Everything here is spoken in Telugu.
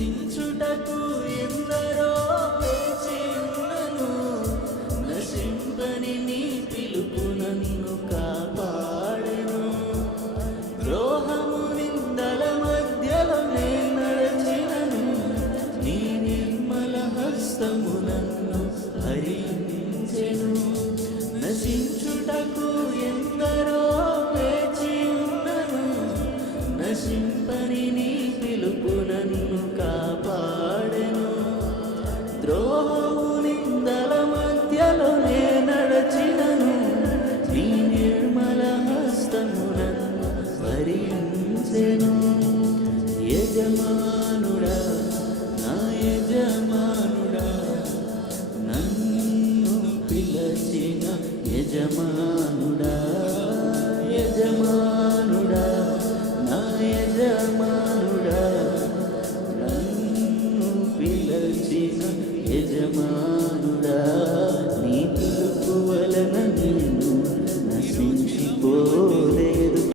నశించుటకు ఎందరో వేచి ఉన్నను, నశింపని నీ పిలుపు నన్ను కాపాడెను. ద్రోహము నిందల మధ్యలో నే నడచినను, నీ నిర్మల హస్తము నన్ను హరించెను. నశించుటకు ఎందరో వేచి ఉన్నను, నశింపని నీ పిలుపు నన్ను కాపాడెను. ద్రోహము నిందల మధ్యలో నే నడచినను, నీ నిర్మల హస్తము నన్ను భరించెను. యజమానుడా, నా యజమానుడా, నన్ను పిలచిన యజమానుడా, యజమానుడా, నా యజమానుడా, నన్ను పిలచిన యజమానుడా.